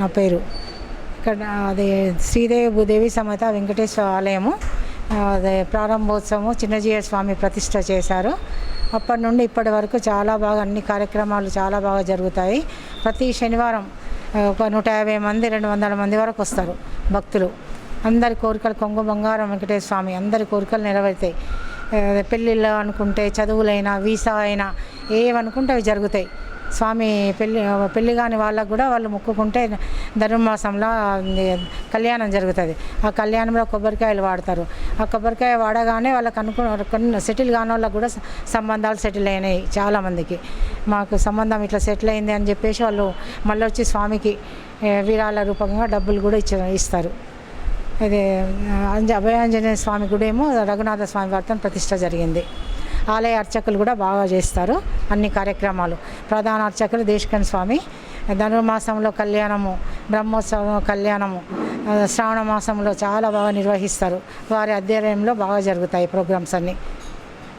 నా పేరు. ఇక్కడ అది శ్రీదేవి భూదేవి సమేత వెంకటేశ్వర ఆలయము అదే ప్రారంభోత్సవము చిన్నజీయ స్వామి ప్రతిష్ట చేశారు. అప్పటి నుండి ఇప్పటి వరకు చాలా బాగా అన్ని కార్యక్రమాలు చాలా బాగా జరుగుతాయి. ప్రతి శనివారం ఒక నూట యాభై మంది రెండు వందల మంది వరకు వస్తారు భక్తులు. అందరి కోరికలు కొంగు బంగారం వెంకటేశ్వర స్వామి అందరి కోరికలు నెరవేరుతాయి. పెళ్ళిళ్ళు అనుకుంటే చదువులైనా వీసా అయినా ఏవనుకుంటే అవి జరుగుతాయి. స్వామి పెళ్ళి పెళ్ళి కాని వాళ్ళకు కూడా వాళ్ళు మొక్కుకుంటే ధనుర్మాసంలో కళ్యాణం జరుగుతుంది. ఆ కళ్యాణంలో కొబ్బరికాయలు వాడతారు. ఆ కొబ్బరికాయ వాడగానే వాళ్ళకి అనుకున్న సెటిల్ కాని వాళ్ళకు కూడా సంబంధాలు సెటిల్ అయినాయి చాలామందికి మాకు సంబంధం ఇట్లా సెటిల్ అయింది అని చెప్పేసి వాళ్ళు మళ్ళీ వచ్చి స్వామికి విరాళ రూపంగా డబ్బులు కూడా ఇచ్చ ఇస్తారు. ఇది అంజ అభయాంజనేయ స్వామి కూడా ఏమో రఘునాథ స్వామి వారితో ప్రతిష్ట జరిగింది. ఆలయ అర్చకులు కూడా బాగా చేస్తారు అన్ని కార్యక్రమాలు. ప్రధాన అర్చకులు దేశకన్ స్వామి ధనుర్మాసంలో కళ్యాణము బ్రహ్మోత్సవం కళ్యాణము శ్రావణ మాసంలో చాలా బాగా నిర్వహిస్తారు. వారి అధ్యయనంలో బాగా జరుగుతాయి ప్రోగ్రామ్స్ అన్నీ.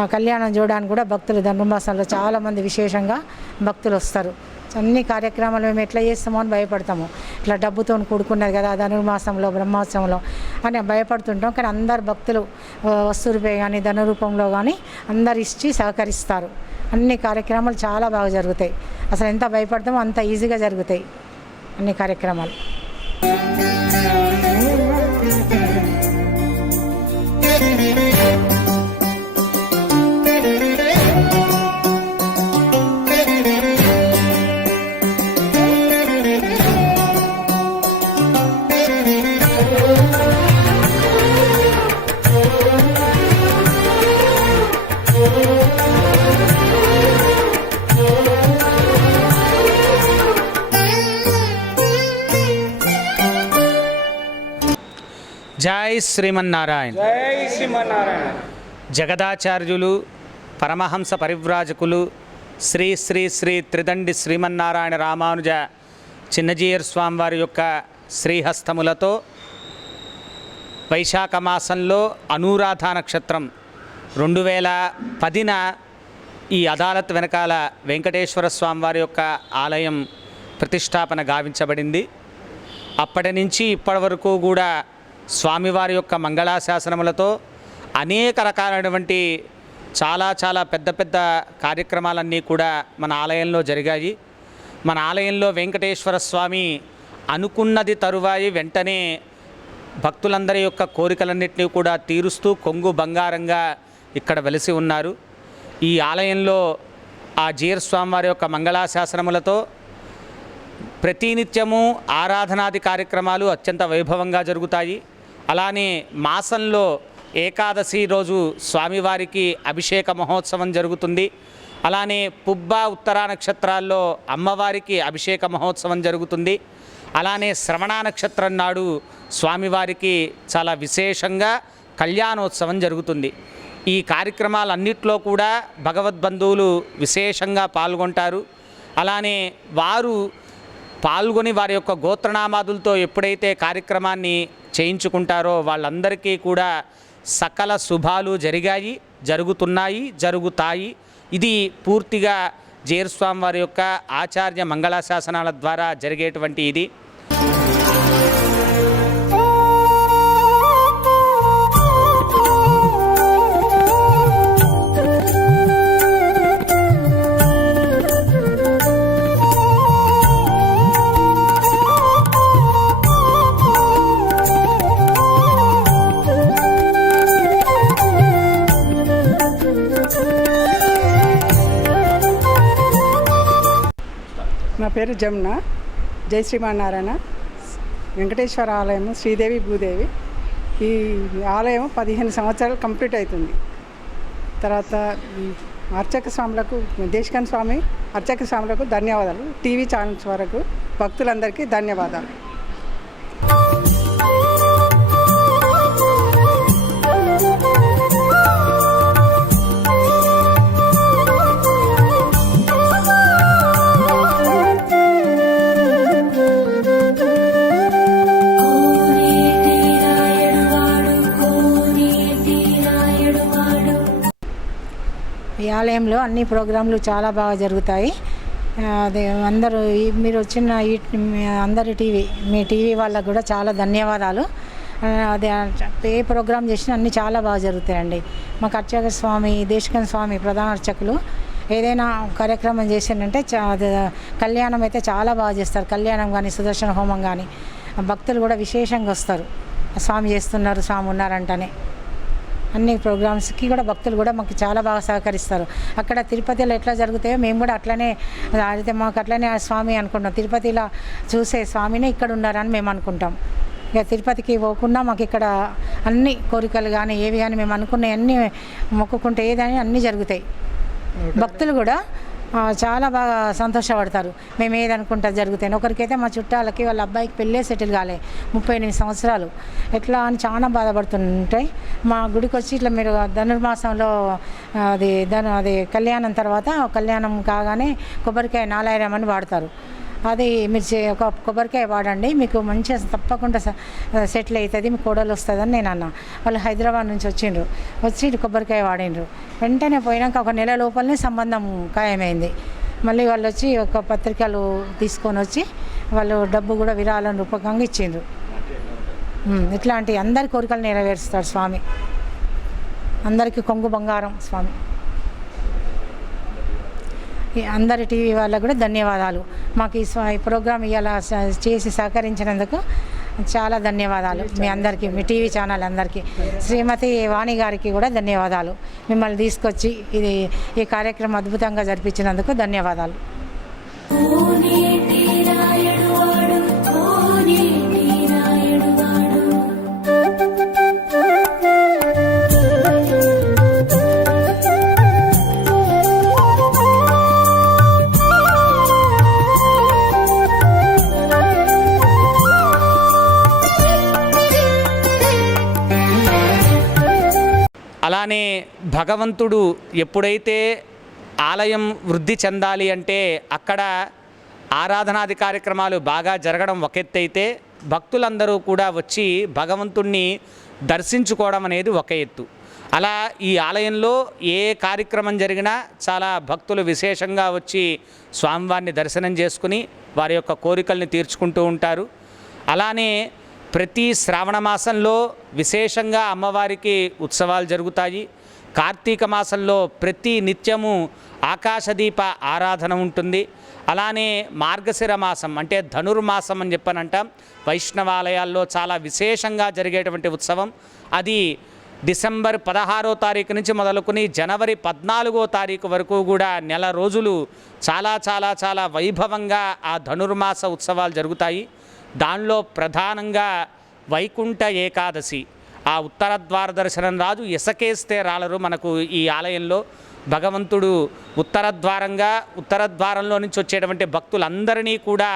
ఆ కళ్యాణం చూడడానికి కూడా భక్తులు ధనుర్మాసంలో చాలామంది విశేషంగా భక్తులు వస్తారు. అన్ని కార్యక్రమాలు మేము ఎట్లా చేస్తామో అని భయపడతాము. ఇట్లా డబ్బుతో కూడుకున్నది కదా ధనుర్మాసంలో బ్రహ్మోత్సవంలో అని భయపడుతుంటాం. కానీ అందరు భక్తులు ఆ, కానీ ధనురూపంలో కానీ అందరు ఇచ్చి సహకరిస్తారు. అన్ని కార్యక్రమాలు చాలా బాగా జరుగుతాయి. అసలు ఎంత భయపడతామో అంత ఈజీగా జరుగుతాయి అన్ని కార్యక్రమాలు. జై శ్రీమన్నారాయణ. జై శ్రీమన్నారాయణ. జగదాచార్యులు పరమహంస పరివ్రాజకులు శ్రీ శ్రీ శ్రీ త్రిదండి శ్రీమన్నారాయణ రామానుజ చిన్నజీయర్ స్వామివారి యొక్క శ్రీహస్తములతో వైశాఖ మాసంలో అనురాధ నక్షత్రం రెండు వేల పదిన ఈ అదాలత్ వెనకాల వెంకటేశ్వర స్వామివారి యొక్క ఆలయం ప్రతిష్టాపన గావించబడింది. అప్పటి నుంచి ఇప్పటి వరకు కూడా స్వామివారి యొక్క మంగళాశాసనములతో అనేక రకాలైనటువంటి చాలా చాలా పెద్ద పెద్ద కార్యక్రమాలన్నీ కూడా మన ఆలయంలో జరిగాయి. మన ఆలయంలో వెంకటేశ్వర స్వామి అనుకున్నది తరువాయి వెంటనే భక్తులందరి యొక్క కోరికలన్నింటినీ కూడా తీరుస్తూ కొంగు బంగారంగా ఇక్కడ వెలిసి ఉన్నారు. ఈ ఆలయంలో ఆ జీర్ స్వామివారి యొక్క మంగళాశాసనములతో ప్రతినిత్యము ఆరాధనాది కార్యక్రమాలు అత్యంత వైభవంగా జరుగుతాయి. అలానే మాసంలో ఏకాదశి రోజు స్వామివారికి అభిషేక మహోత్సవం జరుగుతుంది. అలానే పుబ్బ ఉత్తరా నక్షత్రాల్లో అమ్మవారికి అభిషేక మహోత్సవం జరుగుతుంది. అలానే శ్రవణ నక్షత్రం నాడు స్వామివారికి చాలా విశేషంగా కళ్యాణోత్సవం జరుగుతుంది. ఈ కార్యక్రమాలన్నిట్లో కూడా భగవద్బంధువులు విశేషంగా పాల్గొంటారు. అలానే వారు పాల్గొని వారి యొక్క గోత్రనామాదులతో ఎప్పుడైతే కార్యక్రమాన్ని చేయించుకుంటారో వాళ్ళందరికీ కూడా సకల శుభాలు జరిగాయి జరుగుతున్నాయి జరుగుతాయి. ఇది పూర్తిగా జేరుస్వామి వారి యొక్క ఆచార్య మంగళాశాసనాల ద్వారా జరిగేటువంటి ఇది. పేరు జమున. జై శ్రీమన్నారాయణ. వెంకటేశ్వర ఆలయం శ్రీదేవి భూదేవి. ఈ ఆలయం పదిహేను సంవత్సరాలు కంప్లీట్ అవుతుంది. తర్వాత అర్చక స్వాములకు దేశకన్ స్వామి అర్చక స్వాములకు ధన్యవాదాలు. టీవీ ఛానల్స్ వరకు భక్తులందరికీ ధన్యవాదాలు. టైంలో అన్ని ప్రోగ్రాంలు చాలా బాగా జరుగుతాయి. అదే అందరూ మీరు వచ్చిన ఈ అందరి టీవీ మీ టీవీ వాళ్ళకు కూడా చాలా ధన్యవాదాలు. అదే ఏ ప్రోగ్రామ్ చేసినా అన్నీ చాలా బాగా జరుగుతాయండి. మాకు అర్చక స్వామి దేశకన్ స్వామి ప్రధాన అర్చకులు ఏదైనా కార్యక్రమం చేసిందంటే చా కళ్యాణం అయితే చాలా బాగా చేస్తారు. కళ్యాణం కానీ సుదర్శన హోమం కానీ భక్తులు కూడా విశేషంగా వస్తారు. స్వామి చేస్తున్నారు స్వామి ఉన్నారంటనే. అన్ని ప్రోగ్రామ్స్కి కూడా భక్తులు కూడా మాకు చాలా బాగా సహకరిస్తారు. అక్కడ తిరుపతిలో ఎట్లా జరుగుతాయో మేము కూడా అట్లనే అయితే మాకు అట్లనే ఆ స్వామి అనుకుంటాం. తిరుపతిలో చూసే స్వామిని ఇక్కడ ఉన్నారని మేము అనుకుంటాం. ఇక తిరుపతికి పోకుండా మాకు ఇక్కడ అన్ని కోరికలు కానీ ఏవి కానీ మేము అనుకున్నవి అన్నీ మొక్కుకుంటే ఏదని అన్నీ జరుగుతాయి. భక్తులు కూడా చాలా బాగా సంతోషపడతారు. మేము ఏదనుకుంటా జరుగుతాయి ఒకరికైతే మా చుట్టాలకి వాళ్ళ అబ్బాయికి పెళ్ళే సెటిల్ కాలే ముప్పై ఎనిమిది సంవత్సరాలు. ఎట్లా అని చాలా బాధపడుతుంటాయి. మా గుడికి వచ్చి ఇట్లా మీరు ధనుర్మాసంలో అది ధను అది కళ్యాణం తర్వాత కళ్యాణం కాగానే కొబ్బరికాయ నాలాయిరం అని వాడతారు. అది మీరు ఒక కొబ్బరికాయ వాడండి మీకు మంచిగా తప్పకుండా సెటిల్ అవుతుంది మీ కోడలు వస్తుందని నేను అన్నా. వాళ్ళు హైదరాబాద్ నుంచి వచ్చిండ్రు. వచ్చి కొబ్బరికాయ వాడిండ్రు. వెంటనే పోయినాక ఒక నెల లోపలనే సంబంధం ఖాయమైంది. మళ్ళీ వాళ్ళు వచ్చి ఒక పత్రికలు తీసుకొని వచ్చి వాళ్ళు డబ్బు కూడా విరాళం రూపకంగా ఇచ్చిండ్రు. ఇట్లాంటి అందరి కోరికలు నెరవేరుస్తాడు స్వామి. అందరికీ కొంగు బంగారం స్వామి. అందరి టీవీ వాళ్ళకు కూడా ధన్యవాదాలు. మాకు ఈ ప్రోగ్రామ్ స- చేసి సహకరించినందుకు చాలా ధన్యవాదాలు. మీ అందరికీ మీ టీవీ ఛానల్ అందరికీ. శ్రీమతి వాణి గారికి కూడా ధన్యవాదాలు. మిమ్మల్ని తీసుకొచ్చి ఇది ఈ కార్యక్రమం అద్భుతంగా జరిపించినందుకు ధన్యవాదాలు. భగవంతుడు ఎప్పుడైతే ఆలయం వృద్ధి చెందాలి అంటే అక్కడ ఆరాధనాది కార్యక్రమాలు బాగా జరగడం ఒక ఎత్తైతే భక్తులందరూ కూడా వచ్చి భగవంతుణ్ణి దర్శించుకోవడం అనేది ఒక ఎత్తు. అలా ఈ ఆలయంలో ఏ కార్యక్రమం జరిగినా చాలా భక్తులు విశేషంగా వచ్చి స్వామివారిని దర్శనం చేసుకుని వారి యొక్క కోరికల్ని తీర్చుకుంటూ ఉంటారు. అలానే ప్రతి శ్రావణ మాసంలో విశేషంగా అమ్మవారికి ఉత్సవాలు జరుగుతాయి. కార్తీక మాసంలో ప్రతి నిత్యము ఆకాశదీప ఆరాధన ఉంటుంది. అలానే మార్గశిర మాసం అంటే ధనుర్మాసం అని చెప్పనంటాం. వైష్ణవాలయాల్లో చాలా విశేషంగా జరిగేటువంటి ఉత్సవం. అది డిసెంబర్ పదహారో తారీఖు నుంచి మొదలుకొని జనవరి పద్నాలుగో తారీఖు వరకు కూడా నెల రోజులు చాలా చాలా చాలా వైభవంగా ఆ ధనుర్మాస ఉత్సవాలు జరుగుతాయి. దానిలో ప్రధానంగా వైకుంఠ ఏకాదశి. ఆ ఉత్తర ద్వార దర్శనం రాజు ఇసకేస్తే రాలరు మనకు ఈ ఆలయంలో. భగవంతుడు ఉత్తర ద్వారంగా ఉత్తర ద్వారంలో నుంచి వచ్చేటువంటి భక్తులందరినీ కూడా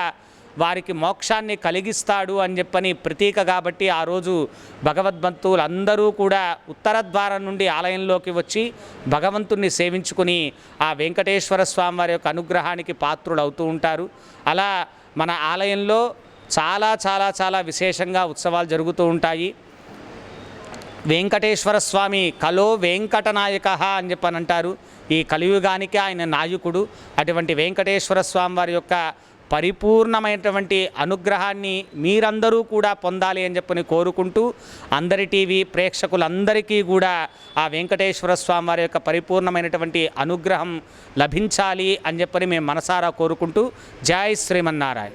వారికి మోక్షాన్ని కలిగిస్తాడు అని చెప్పని ప్రతీక కాబట్టి ఆ రోజు భగవద్భక్తులు అందరూ కూడా ఉత్తర ద్వారం నుండి ఆలయంలోకి వచ్చి భగవంతుణ్ణి సేవించుకుని ఆ వెంకటేశ్వర స్వామి వారి యొక్క అనుగ్రహానికి పాత్రులు అవుతూ ఉంటారు. అలా మన ఆలయంలో చాలా చాలా చాలా విశేషంగా ఉత్సవాలు జరుగుతూ ఉంటాయి. వెంకటేశ్వర స్వామి కలో వెంకటనాయక అని చెప్పని అంటారు. ఈ కలియుగానికి ఆయన నాయకుడు. అటువంటి వెంకటేశ్వర స్వామి వారి యొక్క పరిపూర్ణమైనటువంటి అనుగ్రహాన్ని మీరందరూ కూడా పొందాలి అని చెప్పని కోరుకుంటూ అందరి టీవీ ప్రేక్షకులందరికీ కూడా ఆ వెంకటేశ్వర స్వామి వారి యొక్క పరిపూర్ణమైనటువంటి అనుగ్రహం లభించాలి అని చెప్పని మేము మనసారా కోరుకుంటూ జై శ్రీమన్నారాయణ.